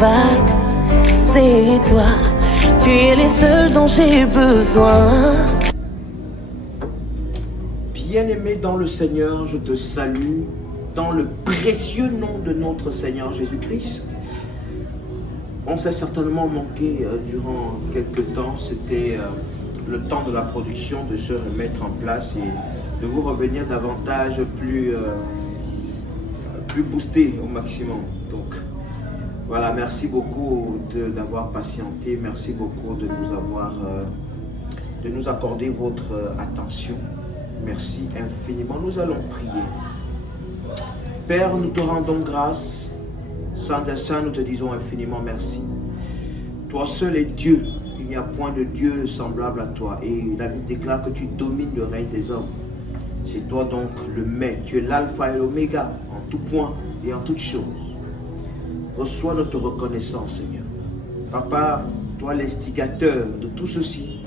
vagues, c'est toi. Tu es les seuls dont j'ai besoin. Bien-aimé dans le Seigneur, je te salue dans le précieux nom de notre Seigneur Jésus-Christ. On s'est certainement manqué durant quelques temps. C'était le temps de la production de se remettre en place et de vous revenir davantage plus boosté au maximum. Donc voilà, merci beaucoup d'avoir patienté. Merci beaucoup de nous accorder votre attention. Merci infiniment. Nous allons prier. Père, nous te rendons grâce. Saint des Saints, nous te disons infiniment merci. Toi seul es Dieu. Il n'y a point de Dieu semblable à toi. Et la Bible déclare que tu domines le règne des hommes. C'est toi donc le Maître. Tu es l'alpha et l'oméga en tout point et en toutes choses. Reçois notre reconnaissance, Seigneur. Papa, toi l'instigateur de tout ceci.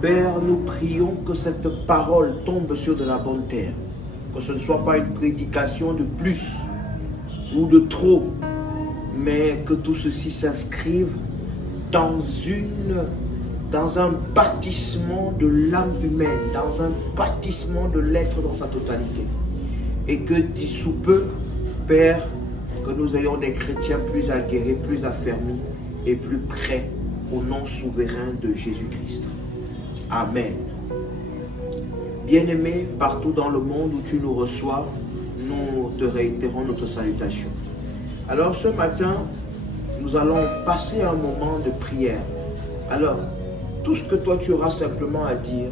Père, nous prions que cette parole tombe sur de la bonne terre. Que ce ne soit pas une prédication de plus ou de trop, mais que tout ceci s'inscrive dans un bâtissement de l'âme humaine, dans un bâtissement de l'être dans sa totalité. Et que d'ici sous peu, Père, que nous ayons des chrétiens plus aguerris, plus affermis et plus prêts au nom souverain de Jésus-Christ. Amen. Bien-aimés, partout dans le monde où tu nous reçois, nous te réitérons notre salutation. Alors ce matin, nous allons passer un moment de prière. Alors, tout ce que toi tu auras simplement à dire,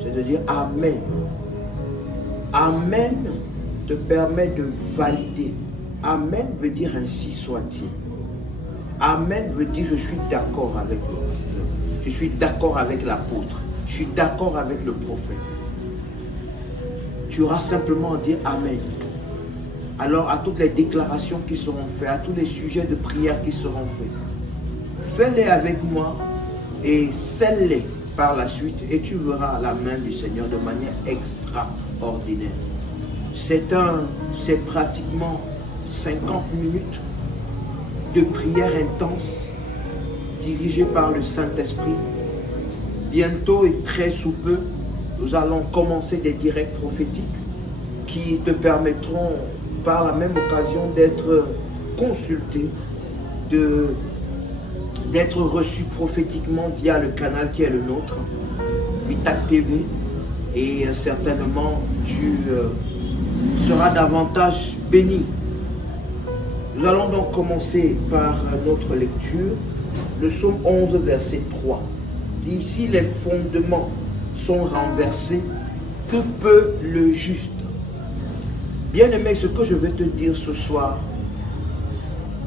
c'est de dire Amen. Amen te permet de valider. Amen veut dire ainsi soit-il. Amen veut dire je suis d'accord avec le pasteur. Je suis d'accord avec l'apôtre. Je suis d'accord avec le prophète. Tu auras simplement à dire Amen. Alors à toutes les déclarations qui seront faites, à tous les sujets de prière qui seront faits, fais-les avec moi et scelle-les par la suite et tu verras la main du Seigneur de manière extraordinaire. C'est pratiquement 50 minutes de prière intense dirigée par le Saint-Esprit. Bientôt et très sous peu, nous allons commencer des directs prophétiques qui te permettront par la même occasion d'être consulté, d'être reçu prophétiquement via le canal qui est le nôtre, Mitac TV, et certainement tu seras davantage béni. Nous allons donc commencer par notre lecture, le psaume 11, verset 3. Dit, si les fondements sont renversés, que peut le juste? Bien-aimé, ce que je vais te dire ce soir,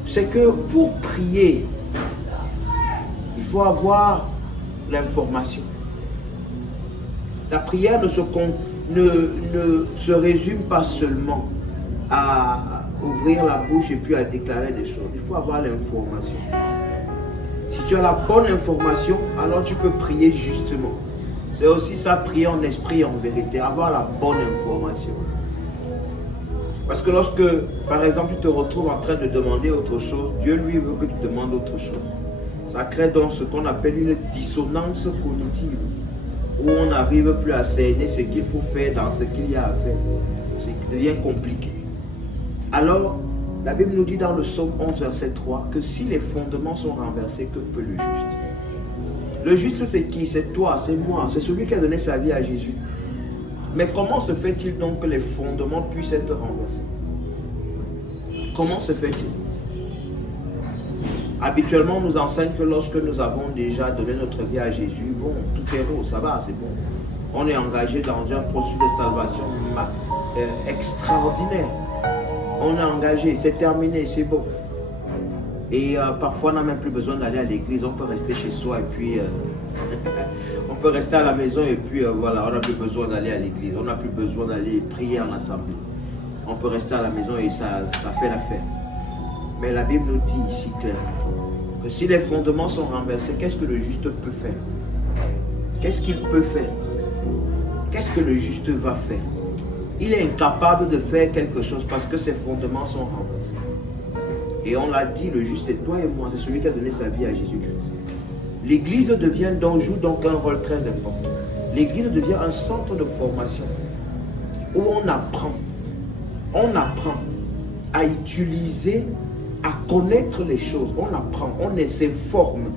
c'est que pour prier, il faut avoir l'information. La prière ne se résume pas seulement à ouvrir la bouche et puis à déclarer des choses. Il faut avoir l'information. Si tu as la bonne information, alors tu peux prier justement. C'est aussi ça, prier en esprit et en vérité, avoir la bonne information. Parce que lorsque, par exemple, tu te retrouves en train de demander autre chose, Dieu lui veut que tu demandes autre chose. Ça crée donc ce qu'on appelle une dissonance cognitive, où on n'arrive plus à cerner ce qu'il faut faire dans ce qu'il y a à faire. Ce qui devient compliqué. Alors, la Bible nous dit dans le psaume 11, verset 3, que si les fondements sont renversés, que peut le juste? Le juste, c'est qui? C'est toi, c'est moi, c'est celui qui a donné sa vie à Jésus. Mais comment se fait-il donc que les fondements puissent être renversés? Comment se fait-il? Habituellement, on nous enseigne que lorsque nous avons déjà donné notre vie à Jésus, bon, tout est rose, ça va, c'est bon. On est engagé dans un processus de salvation extraordinaire. On est engagé, c'est terminé, c'est bon. Et parfois, on n'a même plus besoin d'aller à l'église, on peut rester chez soi et puis... on peut rester à la maison et puis voilà, on n'a plus besoin d'aller à l'église, on n'a plus besoin d'aller prier en assemblée. On peut rester à la maison et ça fait l'affaire. Mais la Bible nous dit ici clairement que si les fondements sont renversés, qu'est-ce que le juste peut faire? Qu'est-ce qu'il peut faire? Qu'est-ce que le juste va faire? Il est incapable de faire quelque chose parce que ses fondements sont renversés. Et on l'a dit, le juste c'est toi et moi, c'est celui qui a donné sa vie à Jésus-Christ. L'église joue donc un rôle très important. L'église devient un centre de formation où on apprend à utiliser, à connaître les choses. On apprend, on s'informe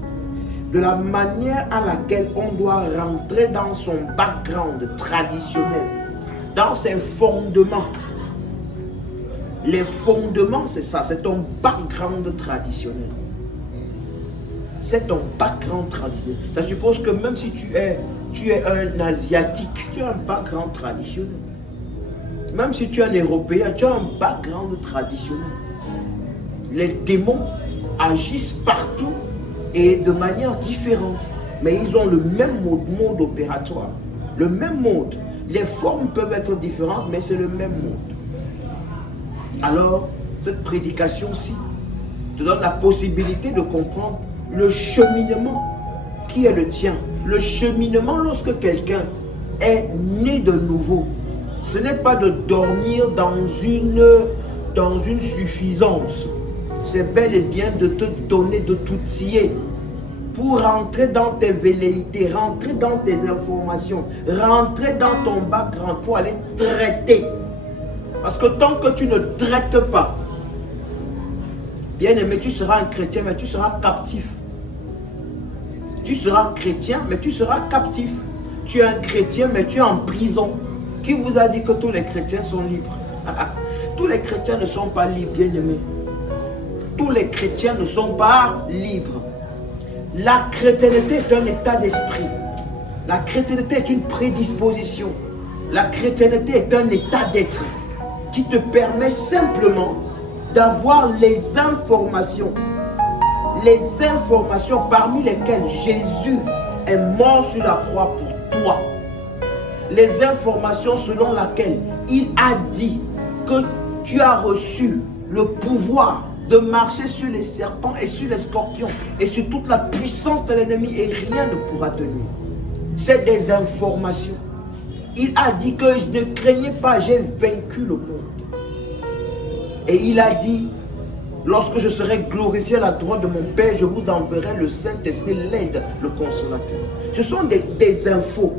de la manière à laquelle on doit rentrer dans son background traditionnel, dans ses fondements. Les fondements, c'est ça, c'est ton background traditionnel. C'est ton background traditionnel. Ça suppose que même si tu es un Asiatique, tu as un background traditionnel. Même si tu es un Européen, tu as un background traditionnel. Les démons agissent partout et de manière différente. Mais ils ont le même mode opératoire. Le même mode. Les formes peuvent être différentes, mais c'est le même mode. Alors, cette prédication-ci te donne la possibilité de comprendre le cheminement qui est le tien. Le cheminement lorsque quelqu'un est né de nouveau. Ce n'est pas de dormir dans une suffisance. C'est bel et bien de te donner, de t'outiller pour rentrer dans tes velléités, rentrer dans tes informations, rentrer dans ton background pour aller traiter. Parce que tant que tu ne traites pas, bien aimé, tu seras un chrétien, mais tu seras captif. Tu seras chrétien, mais tu seras captif. Tu es un chrétien, mais tu es en prison. Qui vous a dit que tous les chrétiens sont libres? Tous les chrétiens ne sont pas libres, bien aimés. Tous les chrétiens ne sont pas libres. La chrétienté est un état d'esprit. La chrétienté est une prédisposition. La chrétienté est un état d'être qui te permet simplement d'avoir les informations parmi lesquelles Jésus est mort sur la croix pour toi. Les informations selon lesquelles il a dit que tu as reçu le pouvoir de marcher sur les serpents et sur les scorpions et sur toute la puissance de l'ennemi et rien ne pourra te nuire. C'est des informations. Il a dit que je ne craignais pas, j'ai vaincu le monde. Et il a dit, lorsque je serai glorifié à la droite de mon Père, je vous enverrai le Saint-Esprit, l'aide, le consolateur. Ce sont des infos.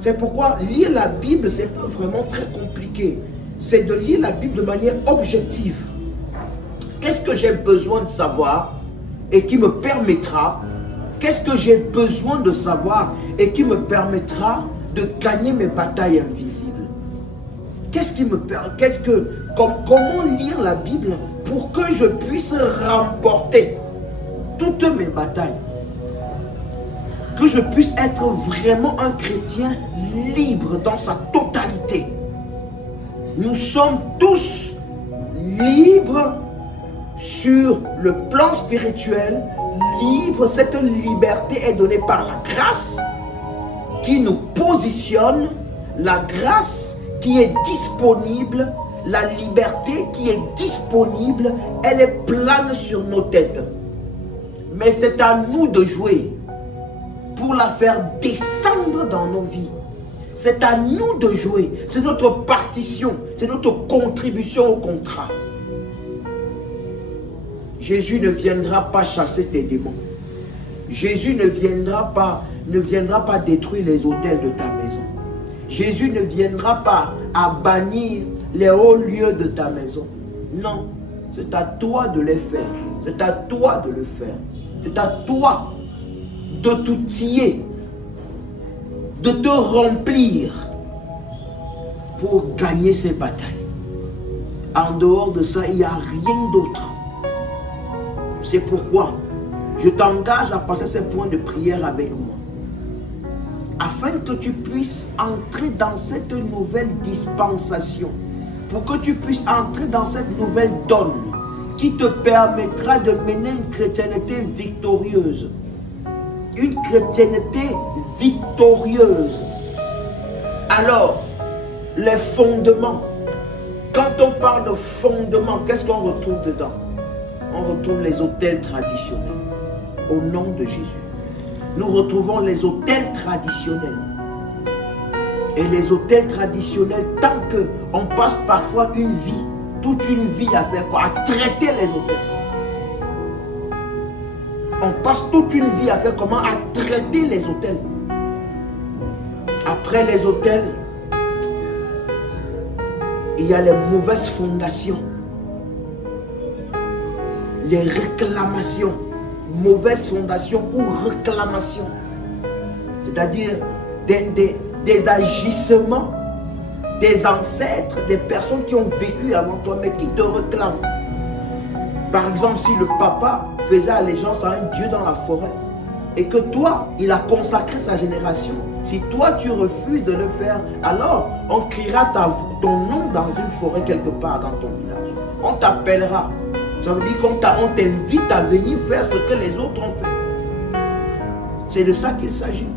C'est pourquoi lire la Bible, ce n'est pas vraiment très compliqué. C'est de lire la Bible de manière objective. Qu'est-ce que j'ai besoin de savoir et qui me permettra, qu'est-ce que j'ai besoin de savoir et qui me permettra de gagner mes batailles invisibles? Comment lire la Bible pour que je puisse remporter toutes mes batailles? Que je puisse être vraiment un chrétien libre dans sa totalité. Nous sommes tous libres sur le plan spirituel. Libre, cette liberté est donnée par la grâce qui nous positionne, la grâce qui est disponible, la liberté qui est disponible, elle est plane sur nos têtes. Mais c'est à nous de jouer pour la faire descendre dans nos vies. C'est à nous de jouer. C'est notre partition, c'est notre contribution au contrat. Jésus ne viendra pas chasser tes démons. Jésus ne viendra pas détruire les autels de ta maison. Jésus ne viendra pas à bannir les hauts lieux de ta maison. Non, c'est à toi de les faire. C'est à toi de le faire. C'est à toi de t'outiller, de te remplir pour gagner ces batailles. En dehors de ça, il n'y a rien d'autre. C'est pourquoi je t'engage à passer ces points de prière avec moi, afin que tu puisses entrer dans cette nouvelle dispensation, pour que tu puisses entrer dans cette nouvelle donne qui te permettra de mener une chrétienté victorieuse. Une chrétienté victorieuse. Alors, les fondements. Quand on parle de fondements, qu'est-ce qu'on retrouve dedans? On retrouve les autels traditionnels. Au nom de Jésus. Nous retrouvons les autels traditionnels. Et les autels traditionnels, tant qu'on passe parfois une vie toute une vie à faire quoi? À traiter les hôtels. On passe toute une vie à faire comment? À traiter les hôtels. Après les hôtels, il y a les mauvaises fondations, les réclamations, mauvaises fondations ou réclamations, c'est-à-dire des agissements des ancêtres, des personnes qui ont vécu avant toi mais qui te réclament. Par exemple, si le papa faisait allégeance à un dieu dans la forêt et que toi, il a consacré sa génération, si toi tu refuses de le faire, alors on criera ton nom dans une forêt quelque part dans ton village. On t'appellera. Ça veut dire qu'on t'invite à venir faire ce que les autres ont fait. C'est de ça qu'il s'agit.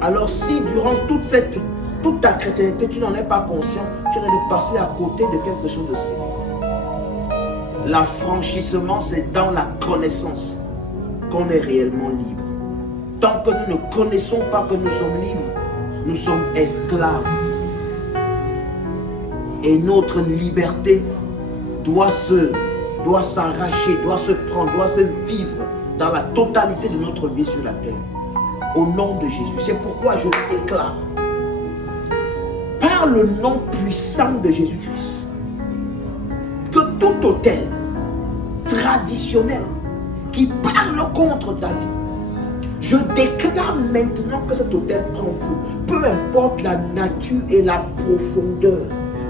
Alors si durant toute ta chrétienté, tu n'en es pas conscient, tu es de passer à côté de quelque chose de sérieux. L'affranchissement, c'est dans la connaissance qu'on est réellement libre. Tant que nous ne connaissons pas que nous sommes libres, nous sommes esclaves. Et notre liberté doit s'arracher, doit se prendre, doit se vivre dans la totalité de notre vie sur la terre. Au nom de Jésus. C'est pourquoi je déclare, par le nom puissant de Jésus-Christ, que tout autel traditionnel qui parle contre ta vie, je déclare maintenant que cet autel prend feu. Peu importe la nature et la profondeur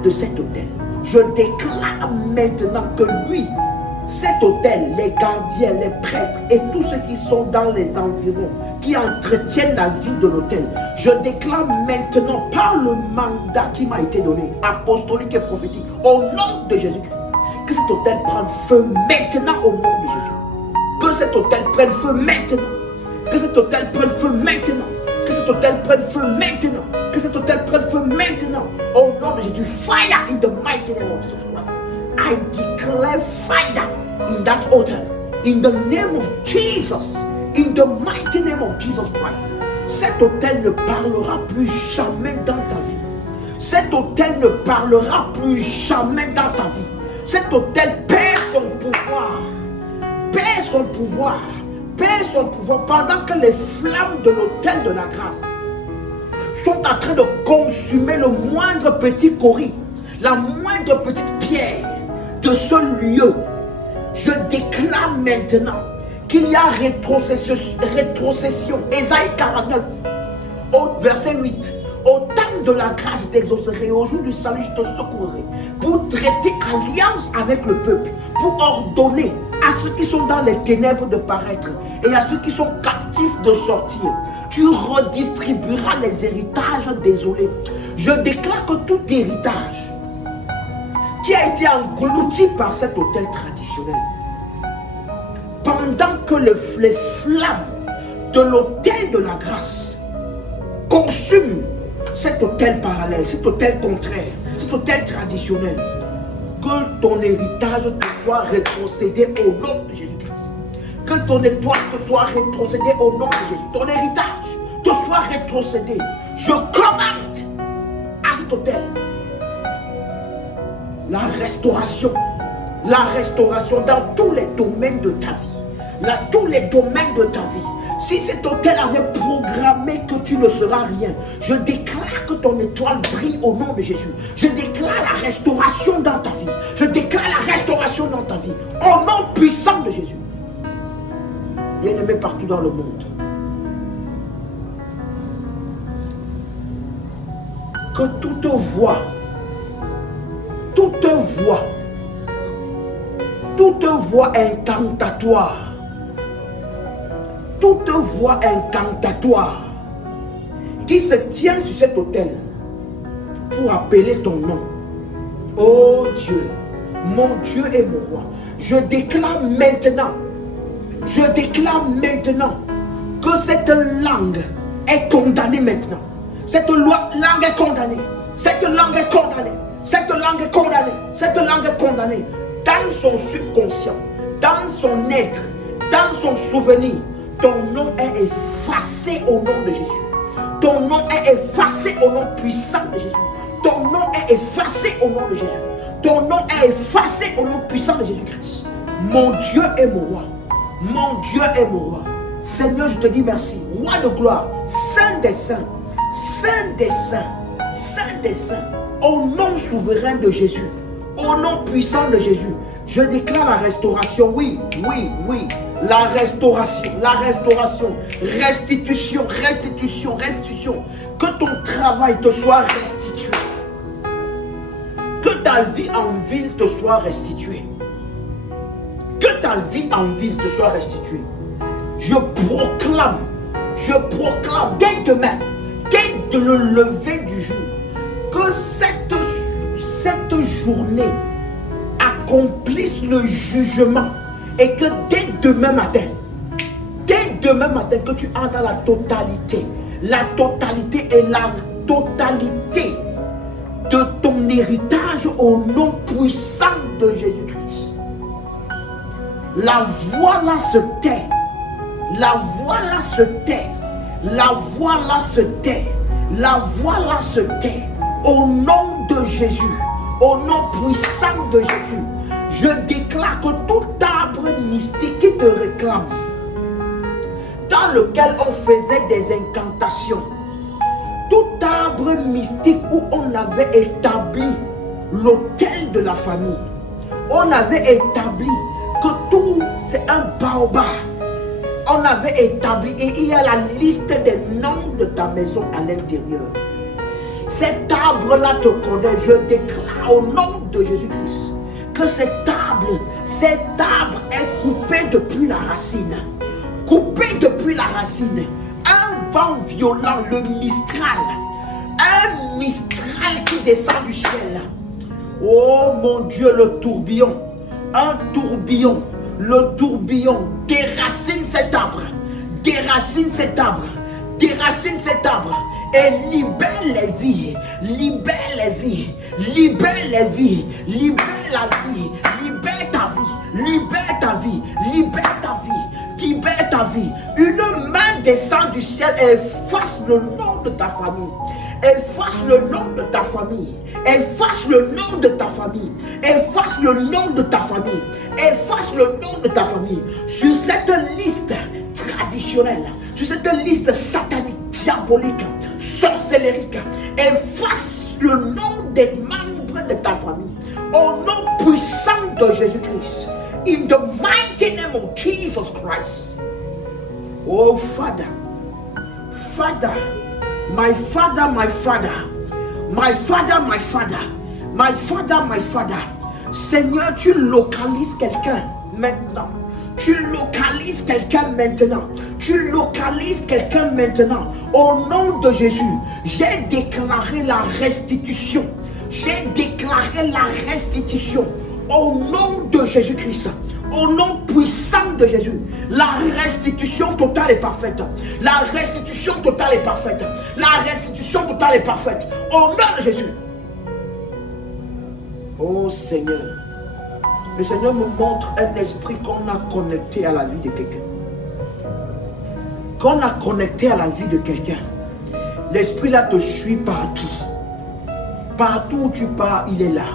de cet autel, je déclare maintenant que lui, cet autel, les gardiens, les prêtres et tous ceux qui sont dans les environs, qui entretiennent la vie de l'autel, je déclare maintenant par le mandat qui m'a été donné, apostolique et prophétique, au nom de Jésus-Christ, que cet autel prenne feu maintenant au nom de Jésus. Que cet autel prenne feu maintenant. Que cet autel prenne feu maintenant. Que cet autel prenne feu maintenant. Que cet autel prenne feu maintenant. Au nom de Jésus. Fire in the mighty name of Jesus Christ. I declare fire in that altar. In the name of Jesus. In the mighty name of Jesus Christ. Cet autel ne parlera plus jamais dans ta vie. Cet autel ne parlera plus jamais dans ta vie. Cet autel perd son pouvoir. Perd son pouvoir. Perd son pouvoir pendant que les flammes de l'autel de la grâce sont en train de consumer le moindre petit coris, la moindre petite pierre de ce lieu. Je déclare maintenant qu'il y a rétrocession. Ésaïe 49, au verset 8. Au temps de la grâce, je t'exaucerai. Au jour du salut, je te secourrai. Pour traiter alliance avec le peuple. Pour ordonner à ceux qui sont dans les ténèbres de paraître. Et à ceux qui sont captifs de sortir. Tu redistribueras les héritages désolés. Je déclare que tout héritage qui a été englouti par cet autel traditionnel, pendant que les flammes de l'autel de la grâce consument cet autel parallèle, cet autel contraire, cet autel traditionnel, que ton héritage te soit rétrocédé au nom de Jésus-Christ. Que ton étoile te soit rétrocédée au nom de Jésus. Ton héritage te soit rétrocédé. Je commande à cet autel la restauration dans tous les domaines de ta vie. Tous les domaines de ta vie. Si cet autel avait programmé que tu ne seras rien, je déclare que ton étoile brille au nom de Jésus. Je déclare la restauration dans ta vie. Je déclare la restauration dans ta vie. Au nom puissant de Jésus. Bien-aimé partout dans le monde. Que toute voix incantatoire qui se tient sur cet autel pour appeler ton nom. Oh Dieu, mon Dieu et mon roi, je déclare maintenant que cette langue est condamnée maintenant. Cette langue est condamnée. Cette langue est condamnée. Cette langue est condamnée. Cette langue est condamnée. Dans son subconscient, dans son être, dans son souvenir, ton nom est effacé au nom de Jésus. Ton nom est effacé au nom puissant de Jésus. Ton nom est est effacé au nom de Jésus. Ton nom est effacé au nom puissant de Jésus-Christ. Mon Dieu est mon roi. Mon Dieu est mon roi. Seigneur, je te dis merci. Roi de gloire, Saint des saints, Saint des saints, Saint des saints. Au nom souverain de Jésus, au nom puissant de Jésus, je déclare la restauration. Oui, oui, oui. La restauration, restitution, restitution, restitution. Que ton travail te soit restitué. Que ta vie en ville te soit restituée. Que ta vie en ville te soit restituée. Je proclame dès demain, dès le lever du jour, que cette journée accomplisse le jugement et que dès demain matin, que tu entres dans la totalité et la totalité de ton héritage au nom puissant de Jésus-Christ. La voix là se tait. La voix là se tait. La voix là se tait. La voix là se tait. Au nom de Jésus. Au nom puissant de Jésus. Je déclare que tout arbre mystique qui te réclame, dans lequel on faisait des incantations, tout arbre mystique où on avait établi l'autel de la famille, on avait établi que tout c'est un baobab. On avait établi et il y a la liste des noms de ta maison à l'intérieur. Cet arbre-là te connaît. Je déclare au nom de Jésus-Christ que cet arbre est coupé depuis la racine. Coupé depuis la racine. Un vent violent, le Mistral. Un Mistral qui descend du ciel. Oh mon Dieu, le tourbillon. Un tourbillon. Le tourbillon déracine cet arbre. Déracine cet arbre. Déracine cet arbre. Et libère les vies. Libère les vies. Libère les vies. Libère la vie. Libère ta vie. Libère ta vie. Libère ta vie. Libère ta vie. Une main descend du ciel et efface le nom de ta famille. Efface le nom de ta famille. Efface le nom de ta famille. Efface le nom de ta famille. Efface le nom de ta famille. Sur cette liste traditionnelle, sur cette liste satanique, diabolique, sorcellérique, efface le nom des membres de ta famille. Au nom puissant de Jésus-Christ. In the mighty name of Jesus Christ. Oh Father. Father. My Father, my Father, my Father, my Father, my Father, my Father. Seigneur, tu localises quelqu'un maintenant. Tu localises quelqu'un maintenant. Tu localises quelqu'un maintenant. Au nom de Jésus, j'ai déclaré la restitution. J'ai déclaré la restitution. Au nom de Jésus-Christ. Au nom puissant de Jésus, la restitution totale est parfaite. La restitution totale est parfaite. La restitution totale est parfaite. Au nom de Jésus. Oh Seigneur, le Seigneur me montre un esprit qu'on a connecté à la vie de quelqu'un. Qu'on a connecté à la vie de quelqu'un. L'esprit là te suit partout. Partout où tu pars, il est là.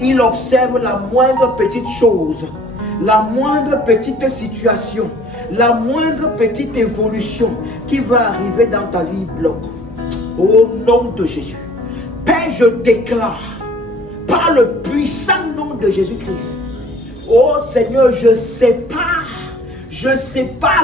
Il observe la moindre petite chose. La moindre petite situation, la moindre petite évolution qui va arriver dans ta vie bloque. Au nom de Jésus. Père, je déclare, par le puissant nom de Jésus-Christ. Oh Seigneur, je sépare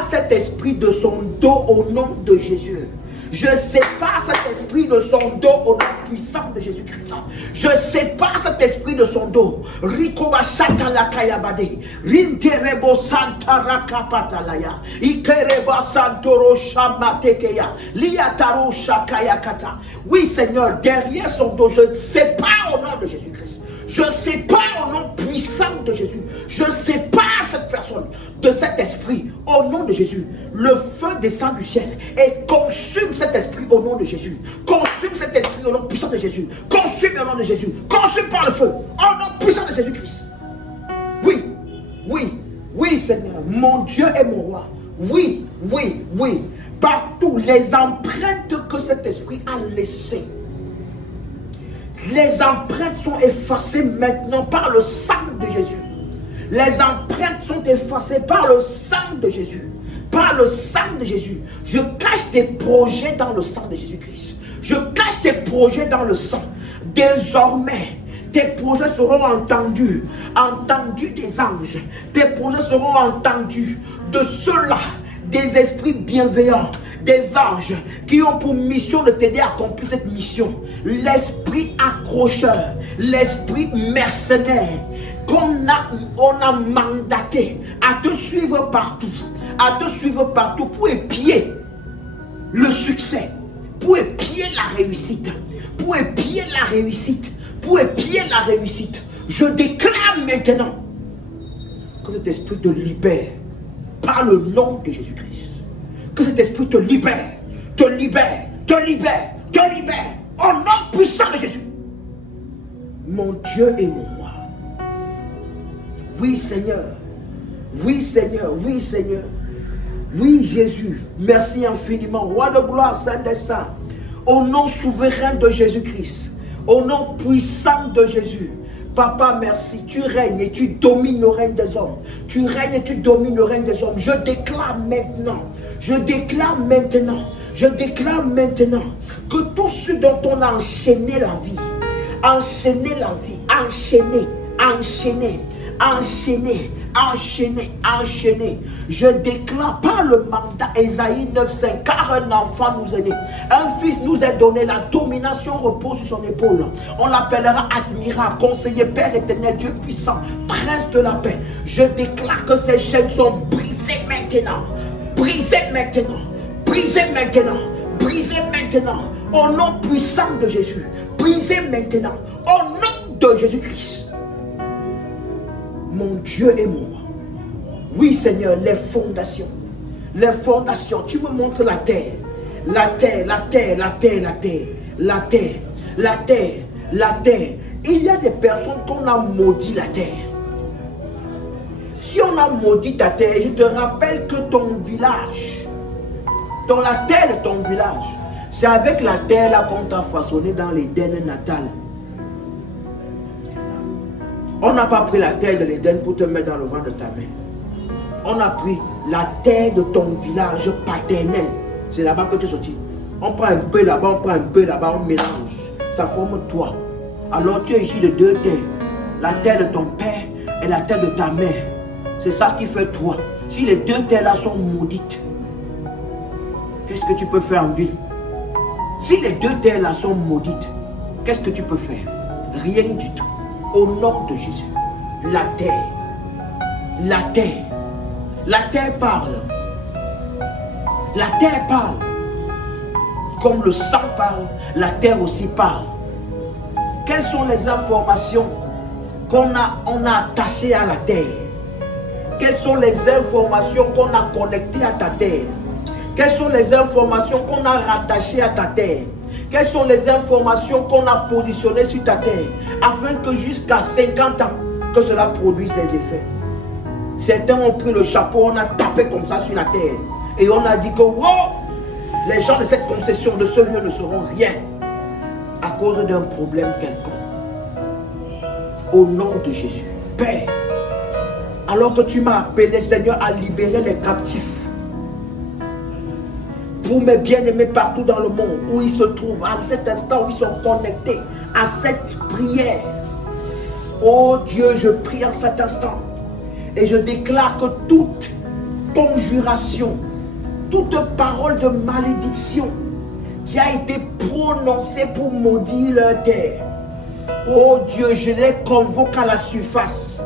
cet esprit de son dos au nom de Jésus. Je sépare cet esprit de son dos au nom puissant de Jésus-Christ. Je sépare cet esprit de son dos. Rikoba Santa la Kayabade. Rinterebo Santa Rakapatalaya. Ikereba Santoro Shamatekeya. Liataro Shakayakata. Oui, Seigneur, derrière son dos, je sépare au nom de Jésus-Christ. Je sépare au nom puissant de Jésus. Je sépare cette personne de cet esprit au nom de Jésus. Le feu descend du ciel et consume cet esprit au nom de Jésus. Consume cet esprit au nom puissant de Jésus. Consume au nom de Jésus. Consume par le feu au nom puissant de Jésus-Christ. Oui, oui, oui Seigneur. Mon Dieu est mon roi. Oui, oui, oui. Partout les empreintes que cet esprit a laissées. Les empreintes sont effacées maintenant par le sang de Jésus. Les empreintes sont effacées par le sang de Jésus. Par le sang de Jésus. Je cache tes projets dans le sang de Jésus-Christ. Je cache tes projets dans le sang. Désormais, tes projets seront entendus. Entendus des anges. Tes projets seront entendus de ceux-là, des esprits bienveillants, des anges qui ont pour mission de t'aider à accomplir cette mission. L'esprit accrocheur, l'esprit mercenaire qu'on a mandaté à te suivre partout, pour épier le succès, pour épier la réussite, pour épier la réussite, pour épier la réussite. Je déclare maintenant que cet esprit te libère par le nom de Jésus-Christ. Que cet esprit te libère, te libère, te libère, te libère, au nom puissant de Jésus. Mon Dieu et mon roi. Oui Seigneur, oui Seigneur, oui Seigneur. Oui Jésus, merci infiniment, roi de gloire, saint des saints. Au nom souverain de Jésus-Christ, au nom puissant de Jésus. Papa, merci, tu règnes et tu domines le règne des hommes. Tu règnes et tu domines le règne des hommes. Je déclare maintenant que tous ceux dont on a enchaîné la vie, enchaîné. Je déclare par le mandat Ésaïe 9:5, car un enfant nous est né, un fils nous est donné, la domination repose sur son épaule. On l'appellera admirable, conseiller, Père éternel, Dieu puissant, prince de la paix. Je déclare que ces chaînes sont brisées maintenant, au nom puissant de Jésus, brisées maintenant, au nom de Jésus-Christ. Mon Dieu et moi. Oui Seigneur, les fondations, tu me montres la terre. Il y a des personnes qu'on a maudit la terre. Si on a maudit ta terre, je te rappelle que ton village, dans la terre de ton village, c'est avec la terre là qu'on t'a façonné dans l'Éden natal. On n'a pas pris la terre de l'Éden pour te mettre dans le ventre de ta mère. On a pris la terre de ton village paternel. C'est là-bas que tu es sorti. On prend un peu là-bas, on prend un peu là-bas, on mélange. Ça forme toi. Alors tu es issu de deux terres. La terre de ton père et la terre de ta mère. C'est ça qui fait toi. Si les deux terres là sont maudites, qu'est-ce que tu peux faire en ville? Si les deux terres là sont maudites, qu'est-ce que tu peux faire? Rien du tout. Au nom de Jésus, la terre parle. La terre parle. Comme le sang parle, la terre aussi parle. Quelles sont les informations qu'on a attachées à la terre? Quelles sont les informations qu'on a connectées à ta terre? Quelles sont les informations qu'on a rattachées à ta terre? Quelles sont les informations qu'on a positionnées sur ta terre afin que jusqu'à 50 ans, que cela produise des effets? Certains ont pris le chapeau, on a tapé comme ça sur la terre et on a dit que wow, les gens de cette concession, de ce lieu ne seront rien à cause d'un problème quelconque. Au nom de Jésus, Père, alors que tu m'as appelé, Seigneur, à libérer les captifs, pour mes bien-aimés partout dans le monde où ils se trouvent, à cet instant où ils sont connectés à cette prière. Oh Dieu, je prie en cet instant et je déclare que toute conjuration, toute parole de malédiction qui a été prononcée pour maudire leur terre, oh Dieu, je les convoque à la surface.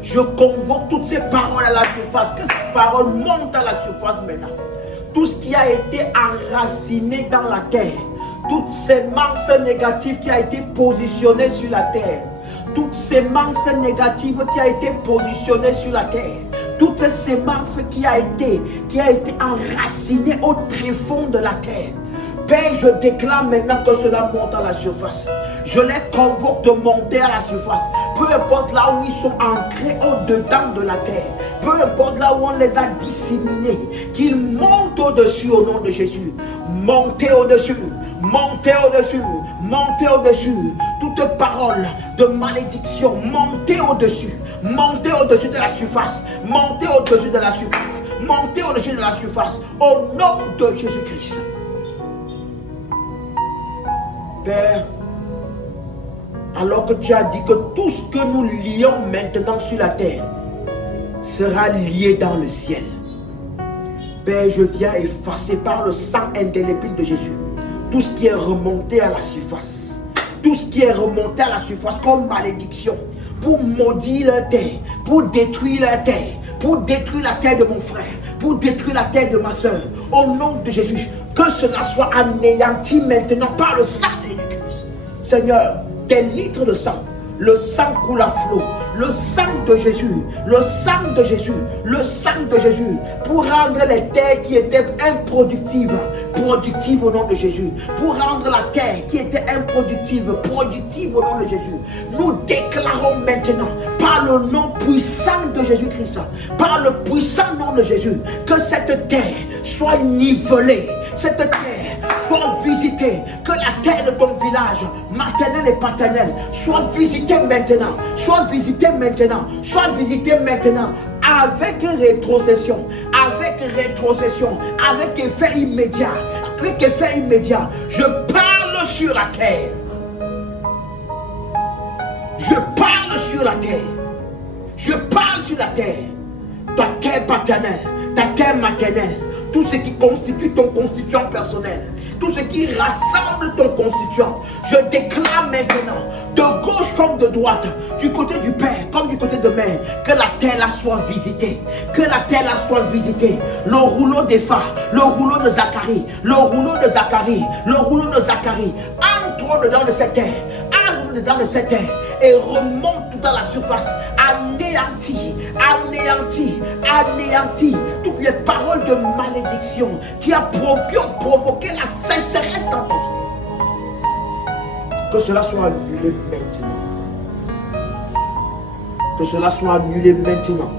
Je convoque toutes ces paroles à la surface, que ces paroles montent à la surface maintenant. Tout ce qui a été enraciné dans la terre, toutes ces semences négatives qui a été positionnées sur la terre, toutes ces semences négatives qui a été positionnées sur la terre, toutes ces semences qui a été enracinées au tréfonds de la terre. Père, je déclare maintenant que cela monte à la surface. Je les convoque de monter à la surface. Peu importe là où ils sont ancrés au-dedans de la terre. Peu importe là où on les a disséminés. Qu'ils montent au-dessus au nom de Jésus. Montez au-dessus. Montez au-dessus. Montez au-dessus. Tout toute parole de malédiction, montez au-dessus de la surface, montez au-dessus de la surface, montez au-dessus de la surface, au nom de Jésus-Christ. Père, alors que tu as dit que tout ce que nous lions maintenant sur la terre sera lié dans le ciel. Père, je viens effacer par le sang indélébile de Jésus tout ce qui est remonté à la surface. Tout ce qui est remonté à la surface comme malédiction pour maudire la terre, pour détruire la terre, pour détruire la terre de mon frère, pour détruire la terre de ma soeur. Au nom de Jésus, que cela soit anéanti maintenant par le sang de Jésus-Christ. Seigneur, des litres de sang, le sang coule à flot, le sang de Jésus, le sang de Jésus, le sang de Jésus, pour rendre les terres qui étaient improductives, productives au nom de Jésus, pour rendre la terre qui était improductive, productive au nom de Jésus. Nous déclarons maintenant, par le nom puissant de Jésus-Christ, par le puissant nom de Jésus, que cette terre soit nivelée, cette terre soit visitée, que la terre de ton village, maternel et paternel, soit visitée maintenant, soit visitée maintenant, soit visitée maintenant, avec rétrocession, avec effet immédiat, je parle sur la terre. Je parle sur la terre. Je parle sur la terre. Ta terre paternelle, ta terre maternelle, tout ce qui constitue ton constituant personnel, tout ce qui rassemble ton constituant, je déclare maintenant, de gauche comme de droite, du côté du Père comme du côté de Mère, que la terre là soit visitée, que la terre là soit visitée. Le rouleau d'Epha, le rouleau de Zacharie, le rouleau de Zacharie, entre dedans de cette terre, et remonte tout à la surface, anéanti toutes les paroles de malédiction qui ont provoqué la sécheresse dans ta vie. Que cela soit annulé maintenant. Que cela soit annulé maintenant.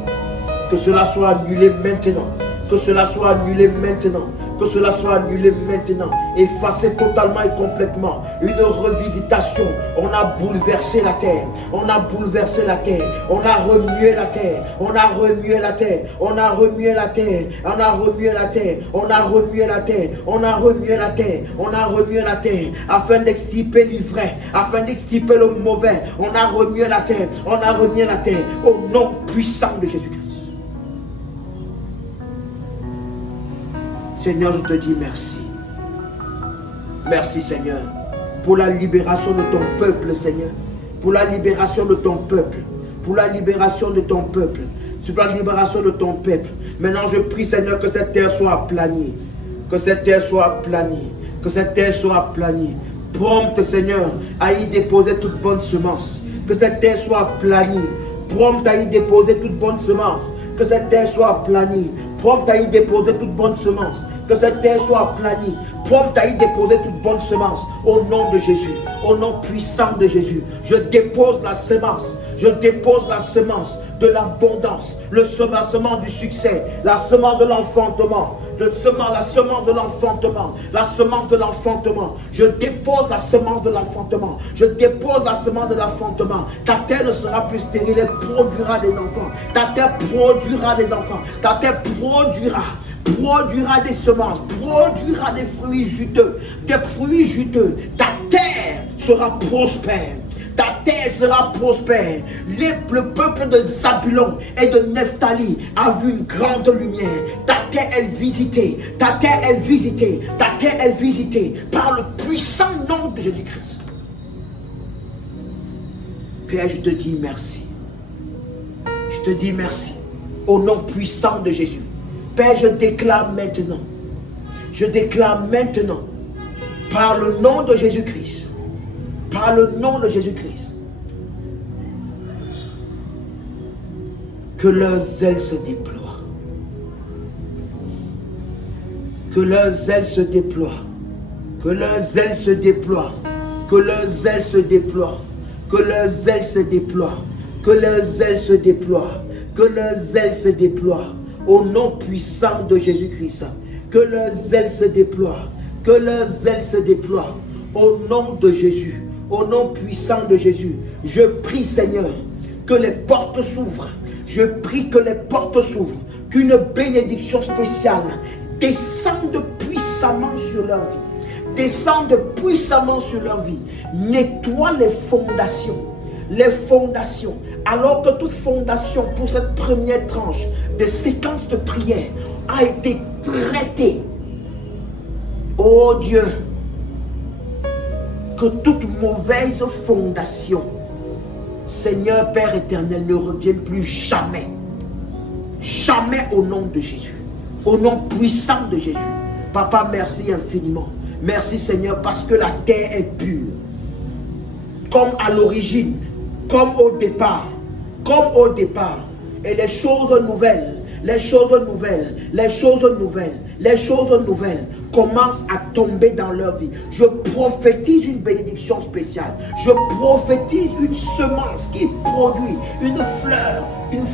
Que cela soit annulé maintenant. Que cela soit annulé maintenant. Que cela soit annulé maintenant. Effacé totalement et complètement. Une revisitation. On a bouleversé la terre. On a bouleversé la terre. On a remué la terre. On a remué la terre. On a remué la terre. On a remué la terre. On a remué la terre. On a remué la terre. On a remué la terre. Afin d'extirper l'ivraie. Afin d'extirper le mauvais. On a remué la terre. On a remué la terre. Au nom puissant de Jésus-Christ. Seigneur, je te dis merci. Merci, Seigneur, pour la libération de ton peuple, Seigneur. Pour la libération de ton peuple. Pour la libération de ton peuple. Pour la libération de ton peuple. Maintenant, je prie, Seigneur, que cette terre soit aplanie. Que cette terre soit aplanie. Que cette terre soit aplanie. Prompte, Seigneur, à y déposer toute bonne semence. Que cette terre soit aplanie. Prompte à y déposer toute bonne semence. Que cette terre soit aplanie. Prompte à y déposer toute bonne semence. Que cette terre soit aplanie. Prompte à y déposer toute bonne semence. Au nom de Jésus. Au nom puissant de Jésus. Je dépose la semence. Je dépose la semence de l'abondance. Le semence du succès. La semence de l'enfantement. La semence de l'enfantement. La semence de l'enfantement. Je dépose la semence de l'enfantement. Je dépose la semence de l'enfantement. Ta terre ne sera plus stérile. Elle produira des enfants. Ta terre produira des enfants. Ta terre produira des semences, produira des fruits juteux, Ta terre sera prospère. Ta terre sera prospère. Le peuple de Zabulon et de Nephtali a vu une grande lumière. Ta terre est visitée. Ta terre est visitée. Ta terre est visitée par le puissant nom de Jésus-Christ. Père, je te dis merci. Je te dis merci. Au nom puissant de Jésus. Père, je déclare maintenant, par le nom de Jésus-Christ, que leur zèle se déploie, que leur zèle se déploie, que leur zèle se déploie, que leur zèle se déploie, que leur zèle se déploie, que leur zèle se déploie, que leur zèle se déploie. Au nom puissant de Jésus-Christ, que leur zèle se déploie, que leur zèle se déploie, au nom de Jésus, Au nom puissant de Jésus, je prie, Seigneur, que les portes s'ouvrent. Je prie que les portes s'ouvrent, qu'une bénédiction spéciale descende puissamment sur leur vie. Descende puissamment sur leur vie. Nettoie les fondations. Les fondations. Alors que toute fondation pour cette première tranche de séquence de prière a été traitée. Oh Dieu, que toute mauvaise fondation, Seigneur Père éternel, ne revienne plus jamais. Jamais au nom de Jésus. Au nom puissant de Jésus. Papa, merci infiniment. Merci Seigneur parce que la terre est pure. Comme à l'origine, comme au départ. Comme au départ. Et les choses nouvelles, les choses nouvelles, les choses nouvelles, les choses nouvelles commencent à tomber dans leur vie. Je prophétise une bénédiction spéciale. Je prophétise une semence qui produit une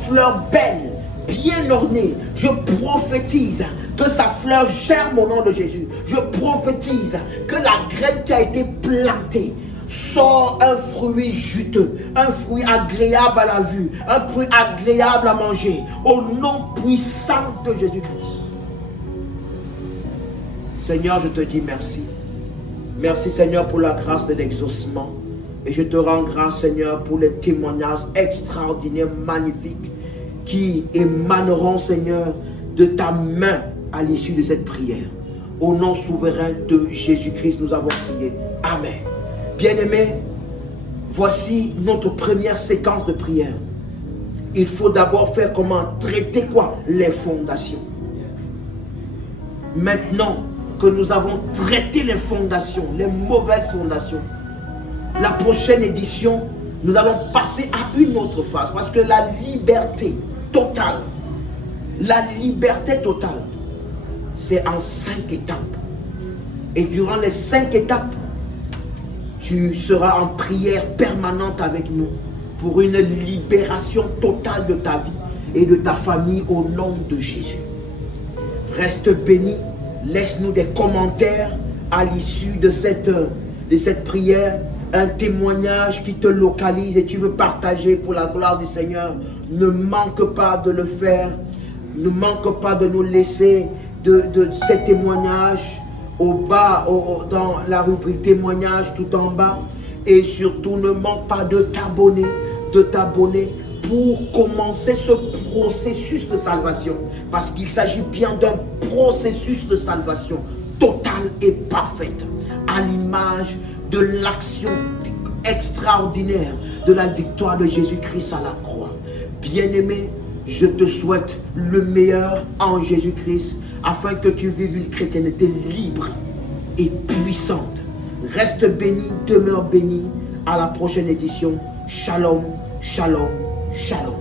fleur belle, bien ornée. Je prophétise que sa fleur germe au nom de Jésus. Je prophétise que la graine qui a été plantée sort un fruit juteux, un fruit agréable à la vue, un fruit agréable à manger, au nom puissant de Jésus-Christ. Seigneur, je te dis merci. Merci Seigneur pour la grâce de l'exaucement. Et je te rends grâce Seigneur pour les témoignages extraordinaires, magnifiques, qui émaneront Seigneur de ta main à l'issue de cette prière. Au nom souverain de Jésus-Christ, nous avons prié. Amen. Bien-aimés, voici notre première séquence de prière. Il faut d'abord faire comment? Traiter quoi? Les fondations. Maintenant que nous avons traité les fondations, les mauvaises fondations, la prochaine édition, nous allons passer à une autre phase. Parce que la liberté totale, c'est en 5 étapes. Et durant les 5 étapes, tu seras en prière permanente avec nous pour une libération totale de ta vie et de ta famille au nom de Jésus. Reste béni, laisse-nous des commentaires à l'issue de cette prière, un témoignage qui te localise et tu veux partager pour la gloire du Seigneur. Ne manque pas de le faire, ne manque pas de nous laisser de ces témoignages au bas, dans la rubrique témoignages tout en bas. Et surtout ne manque pas de t'abonner pour commencer ce processus de salvation, parce qu'il s'agit bien d'un processus de salvation totale et parfaite, à l'image de l'action extraordinaire de la victoire de Jésus-Christ à la croix. Bien-aimé, je te souhaite le meilleur en Jésus-Christ, afin que tu vives une chrétienté libre et puissante. Reste béni, demeure béni. À la prochaine édition. Shalom, shalom, shalom.